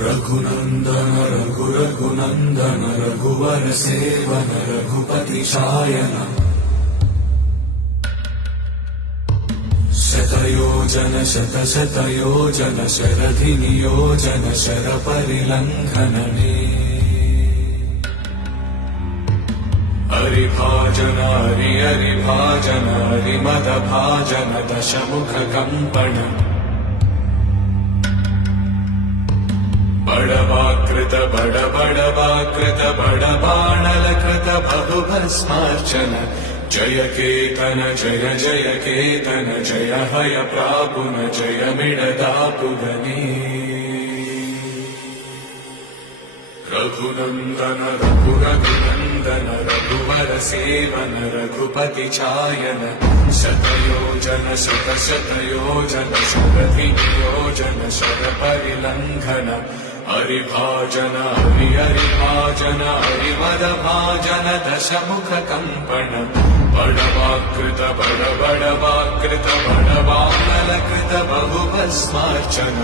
रघुनन्दन रघुनन्दन रघुवर seven Raghupati Shayan शतयोजन शतशतयोजन शरधि नियोजन शरपरिलङ्घनने हरिभाजन हरिभाजन हरिमदभाजन दशमुख कम्पण बड़वाकृत बड़वाकृत बड़बाणलकृत बहुभस्मार्चन जय केतन जय जय केतन जय हय प्रापुन जय मिडदापुगनी रघुनन्दन रघुनन्दन रघुवर सेवन रघुपति चायन शतयोजन शतशतयोजन शरधि नियोजन शरपरिलङ्घन हरिभाजन हरिभाजन हरिमदभाजन दशमुख कम्पण बड़वाकृत बड़वाकृत बड़वानलकृत बहुभस्मार्चन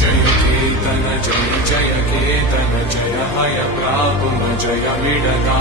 जय केतन जय जय केतन जय हय प्रापुन जय मिडदा